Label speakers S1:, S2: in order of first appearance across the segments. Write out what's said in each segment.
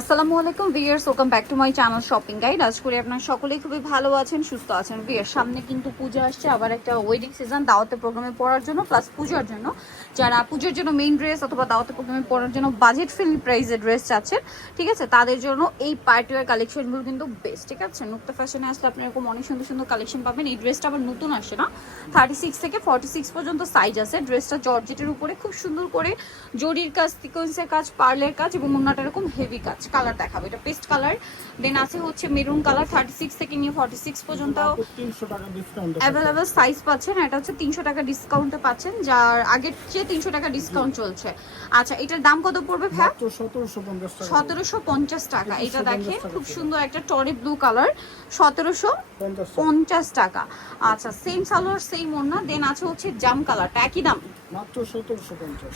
S1: আসসালামু আলাইকুম viewers welcome back to my channel shopping guide. আজ করি আপনারা সকলেই খুবই ভালো আছেন, সুস্থ আছেন। ভিয়ার সামনে কিন্তু পূজা আসছে, আবার একটা ওয়েডিং সিজন দাওয়াতে প্রোগ্রামে পড়ার জন্য প্লাস পূজার জন্য। যারা পুজোর জন্য মেইন ড্রেস অথবা দাওয়াতে প্রোগ্রামে পড়ার জন্য বাজেট ফ্রেন্ডলি প্রাইসের ড্রেস চাচ্ছেন, ঠিক আছে? তাদের জন্য এই পার্টিওয়ার কালেকশনগুলো কিন্তু বেস্ট ঠিক আছে? নুক্তা ফ্যাশনে আসলে আপনি এরকম অনেক সুন্দর সুন্দর কালেকশন পাবেন। এই ড্রেসটা আবার নতুন আসে না? থার্টি সিক্স থেকে ফর্টি সিক্স পর্যন্ত সাইজ আছে। ড্রেসটা জর্জেটের উপরে, খুব সুন্দর করে জরির কাজ সিকোয়েন্সের কাজ পার্লের কাজ এবং অন্যটা এরকম হেভি কাজ। কালার দেখাবে। এটা পেস্ট কালার দেন আছে হচ্ছে মেরুন কালার থার্টি সিক্স থেকে নিয়ে ফর্টি সিক্স পর্যন্ত অ্যাভেলেবেল সাইজ পাচ্ছেন। এটা হচ্ছে তিনশো টাকা ডিসকাউন্টে পাচ্ছেন যার আগের চেয়ে তিনশো টাকা ডিসকাউন্ট চলছে। আচ্ছা এটার দাম কত পড়বে ভ্যা
S2: সতেরোশো পঞ্চাশ টাকা।
S1: এটা
S2: 1750
S1: দেখেন খুব সুন্দর একটা টরি ব্লু কালার সতেরোশো
S2: পঞ্চাশ টাকা।
S1: আচ্ছা সেম সালোয়ার সেম ওড়না দেন আছে হচ্ছে জাম কালারটা একই দাম?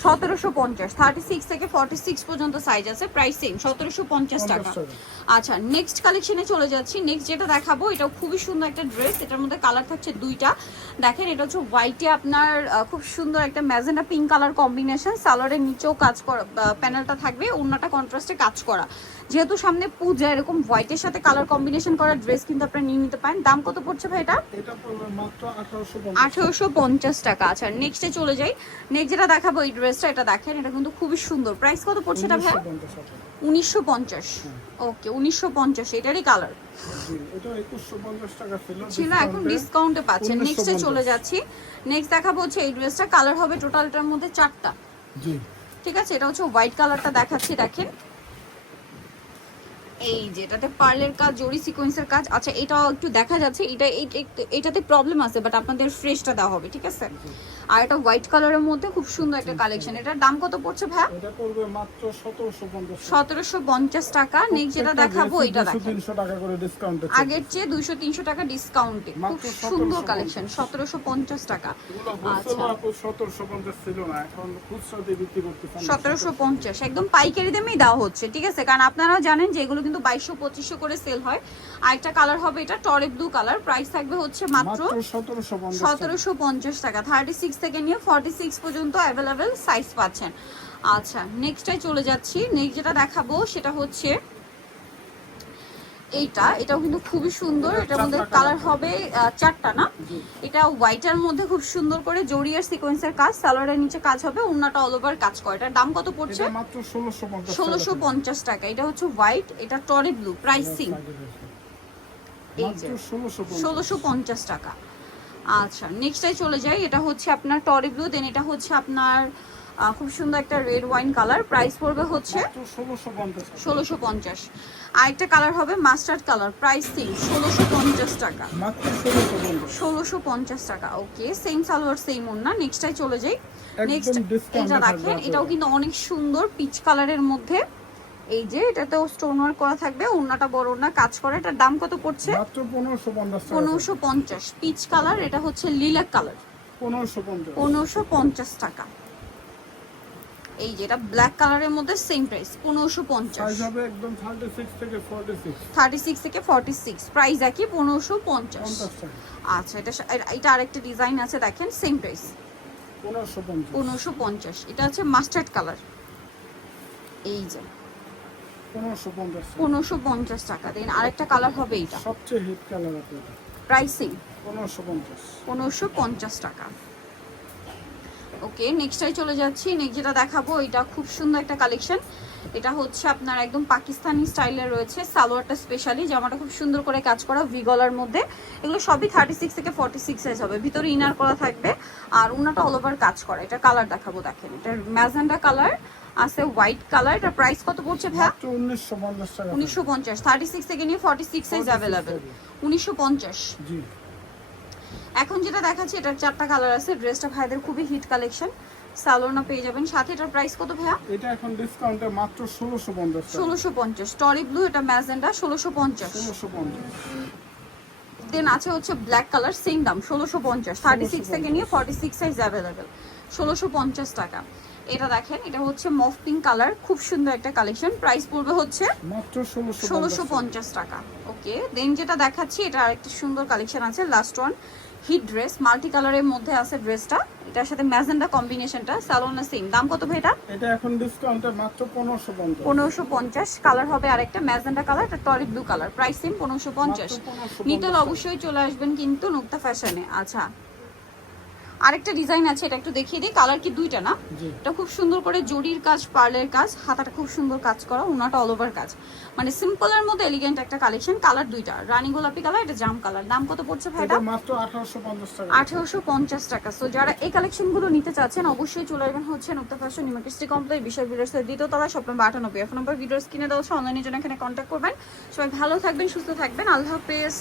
S2: সতেরোশো পঞ্চাশ।
S1: থার্টি সিক্স থেকে ফর্টি সিক্স পর্যন্ত সাইজ আছে প্রাইস সেম সতেরোশো পঞ্চাশ টাকা।
S2: পঞ্চাশ টাকা।
S1: আচ্ছা নেক্সট কালেকশনে চলে যাচ্ছি। নেক্সট যেটা দেখাবো এটাও খুবই সুন্দর একটা ড্রেস এটার মধ্যে কালার থাকছে দুইটা। দেখেন এটা হচ্ছে হোয়াইটে আপনার খুব সুন্দর একটা ম্যাজেন্ডা পিঙ্ক কালার কম্বিনেশন সালোয়ারের নিচেও কাজ করা প্যানেলটা থাকবে অন্যটা কন্ট্রাস্টে কাজ করা। যেহেতু সামনে পূজা এরকম হোয়াইটের সাথে কালার কম্বিনেশন করা ড্রেস কিন্তু আপনারা নিয়ে নিতে পারেন। দাম কত পড়ছে ভাই এটা?
S2: এটা আঠেরোশো
S1: পঞ্চাশ। টাকা। আচ্ছা নেক্সটে চলে যাই। নেক্সট যেটা দেখাবো এই ড্রেসটা এটা দেখেন এটা কিন্তু খুবই সুন্দর। প্রাইস কত পড়ছে এটা ভাই? উনিশশো পঞ্চাশ। ওকে উনিশশো পঞ্চাশ এটারই কালার
S2: এটা ছিল
S1: এখন ডিসকাউন্টে পাচ্ছেন। নেক্সটে চলে যাচ্ছি। নেক্সট দেখাবো হচ্ছে এই ড্রেসটা কালার হবে টোটালটার মধ্যে চারটা। ঠিক আছে এটা হচ্ছে হোয়াইট কালারটা দেখাচ্ছি দেখেন। এই যে এটাতে পার্লের কাজ জরি সিকোয়েন্সের কাজ। আচ্ছা এটাও একটু দেখা যাচ্ছে। এটা এটাতে প্রবলেম আছে বাট আপনাদের ফ্রেশটা দেওয়া হবে ঠিক আছে? আর এটা হোয়াইট কালারের মধ্যে খুব সুন্দর একটা কালেকশন এটার দাম কত পড়ছে ভাই?
S2: এটা পড়বে মাত্র 1750 1750 টাকা।
S1: নেক্সট যেটা দেখাবো এটা
S2: টাকা করে
S1: আগের চেয়ে 200 300 টাকা ডিসকাউন্ট খুব সুন্দর কালেকশন 1750 টাকা। আচ্ছা।
S2: 1750 ছিল না এখন খুচরাতে বিক্রি
S1: 1750 একদম পাইকারি দামেই দেওয়া হচ্ছে ঠিক আছে? কারণ আপনারা জানেন যে এগুলো কিন্তু 2200 2500 করে সেল হয়। আর একটা কালার হবে এটা টরের ব্লু কালার প্রাইস থাকবে হচ্ছে মাত্র
S2: সতেরোশো 1750 টাকা।
S1: 36 থেকে নিয়ে ফর্টি সিক্স পর্যন্ত অ্যাভেলেবেল সাইজ পাচ্ছেন। আচ্ছা নেক্সটটাই চলে যাচ্ছি। নেক্সট যেটা দেখাবো সেটা হচ্ছে এইটা। এটাও কিন্তু খুবই সুন্দর। এটার মধ্যে কালার। হবে চারটা না? এটা হোয়াইটের মধ্যে খুব সুন্দর করে জড়িয়ার সিকোয়েন্সের কাজ। সালোয়ারের নিচে কাজ হবে অন্যটা অল ওভার কাজ করে। এটার দাম কত পড়ছে?
S2: ষোলোশো পঞ্চাশ
S1: টাকা। এটা হচ্ছে হোয়াইট এটা টরে ব্লু প্রাইসিং
S2: ষোলোশো
S1: পঞ্চাশ টাকা। আচ্ছা নেক্সটাই চলে যাই। এটা হচ্ছে আপনার টরি ব্লু দেন এটা হচ্ছে আপনার খুব সুন্দর একটা রেড ওয়াইন কালার প্রাইস পড়বে হচ্ছে
S2: ষোলোশো পঞ্চাশ। টাকা।
S1: ষোলোশো পঞ্চাশ আর একটা কালার হবে মাস্টার্ড কালার প্রাইস সেম ষোলোশো পঞ্চাশ টাকা।
S2: ষোলোশো পঞ্চাশ
S1: টাকা ওকে সেম সালোয়ার সেম ওন্না নেক্সটাই চলে যাই। নেক্সট এটা
S2: আপনার।
S1: এটাও কিন্তু অনেক সুন্দর পিচ কালারের মধ্যে। এই যে এটাতেও স্টোন ওয়ার্ক করা থাকবে ওন্নাটা বড় ওন্না কাজ করে। এটার দাম কত পড়ছে?
S2: মাত্র পনেরোশো পঞ্চাশ টাকা।
S1: পনেরোশো পঞ্চাশ। পিচ কালার এটা হচ্ছে লিলাক কালার
S2: পনেরোশো পঞ্চাশ।
S1: পনেরোশো পঞ্চাশ টাকা। এই যে এটা ব্ল্যাক কালারের মধ্যে সেম প্রাইস পনেরোশো পঞ্চাশ।
S2: সাইজ হবে একদম থার্টি সিক্স থেকে ফর্টি সিক্স
S1: থার্টি সিক্স থেকে ফর্টি সিক্স প্রাইস একই পনেরোশো পঞ্চাশ।
S2: পঞ্চাশ টাকা।
S1: আচ্ছা এটা এটা আরেকটা ডিজাইন আছে দেখেন সেম প্রাইস
S2: পনেরোশো পঞ্চাশ।
S1: পনেরোশো পঞ্চাশ। এটা হচ্ছে মাস্টার্ড কালার এই যে।
S2: পনেরোশো পঞ্চাশ টাকা।
S1: দেন আরেকটা কালার হবে এটা
S2: সবচেয়ে হিট কালার
S1: প্রাইসিং
S2: পনেরোশো পঞ্চাশ।
S1: পনেরোশো পঞ্চাশ টাকা। ওকে নেক্সটাই চলে যাচ্ছি। নেক্সট যেটা দেখাবো এটা খুব সুন্দর একটা কালেকশন এটা হচ্ছে আপনার একদম পাকিস্তানি স্টাইলের রয়েছে। সালোয়ারটা স্পেশালি জামাটা খুব সুন্দর করে কাজ করা ভিগলার মধ্যে। এগুলো সবই থার্টি সিক্স থেকে ফর্টি সিক্স সাইজ হবে। ভিতরে ইনার করা থাকবে আর উনাটা অল ওভার কাজ করা। এটা কালার দেখাবো দেখেন। এটা ম্যাজেন্ডা কালার আছে হোয়াইট কালার এটা প্রাইস কত পড়ছে ভাই
S2: উনিশশো পঞ্চাশ
S1: উনিশশো পঞ্চাশ। থার্টি সিক্স থেকে নিয়ে ফর্টি সিক্স সাইজ অ্যাভেলেবেল উনিশশো পঞ্চাশ।
S2: জি।
S1: এখন যেটা দেখাচ্ছি এটার চারটা কালার আছে। ড্রেসটা ভাইদের খুবই হিট কালেকশন সালোনা পেয়ে যাবেন। সাথে এটার প্রাইস কত ভাইয়া?
S2: এটা এখন ডিসকাউন্টে মাত্র ষোলোশো পঞ্চাশ টাকা।
S1: ষোলোশো পঞ্চাশ। টরি ব্লু এটা ম্যাজেন্ডা ষোলোশো পঞ্চাশ।
S2: ষোলোশো পঞ্চাশ।
S1: দেন আছে হচ্ছে ব্ল্যাক কালার সেম দাম ষোলোশো পঞ্চাশ। থার্টি সিক্স থেকে নিয়ে ফর্টি সিক্স সাইজ অ্যাভেলেবেল ষোলোশো পঞ্চাশ টাকা। এটা দেখেন এটা হচ্ছে মফ পিঙ্ক কালার খুব সুন্দর একটা কালেকশন প্রাইস পড়বে হচ্ছে
S2: মাত্র ষোলোশো
S1: ষোলোশো পঞ্চাশ টাকা। ওকে দেন যেটা দেখাচ্ছি এটা আরেকটা সুন্দর কালেকশন আছে last one hit dress multi কালারের মধ্যে আছে ড্রেসটা এটার সাথে ম্যাজেন্ডা কম্বিনেশনটা স্যালোনা সেম দাম কত ভাই এটা?
S2: এটা এখন ডিসকাউন্টে মাত্র পনেরোশো পঞ্চাশ।
S1: পনেরোশো পঞ্চাশ। কালার হবে আরেকটা ম্যাজেন্ডা কালার এটা টরি ব্লু কালার প্রাইস সেম পনেরোশো পঞ্চাশ।
S2: মাত্র 1550
S1: নিতে অবশ্যই চলে আসবেন কিন্তু নুক্তা ফ্যাশনে আচ্ছা আরেকটা ডিজাইন আছে এটা একটু দেখিয়ে দিই। কালার কি দুইটা না? এটা খুব সুন্দর করে জরির কাজ পার্লের কাজ হাতাটা খুব সুন্দর কাজ করা উনাটা অল ওভার কাজ। মানে সিম্পলের মধ্যে এলিগেন্ট একটা কালেকশন কালার দুইটা। রানী গোলাপি কালার এটা জাম কালার দাম কত পড়ছে ভাই এটা
S2: মাত্র আঠারোশো পঞ্চাশ টাকা।
S1: আঠেরোশো পঞ্চাশ টাকা। সো যারা এই কালেকশনগুলো নিতে চাচ্ছেন অবশ্যই চলে আসবেন হচ্ছে নুক্তা ফ্যাশন নিমাকিস্টি কমপ্লেক্স বিশাল ভিডিওসের দ্বিতীয় তলায় সব নম্বর আটানব্বই এখন নম্বর ভিডিওস কিনে দেওয়া অনলাইনের জন্য এখানে কন্ট্যাক্ট করবেন। সবাই ভালো থাকবেন সুস্থ থাকবেন। আল্লাহ হাফেজ।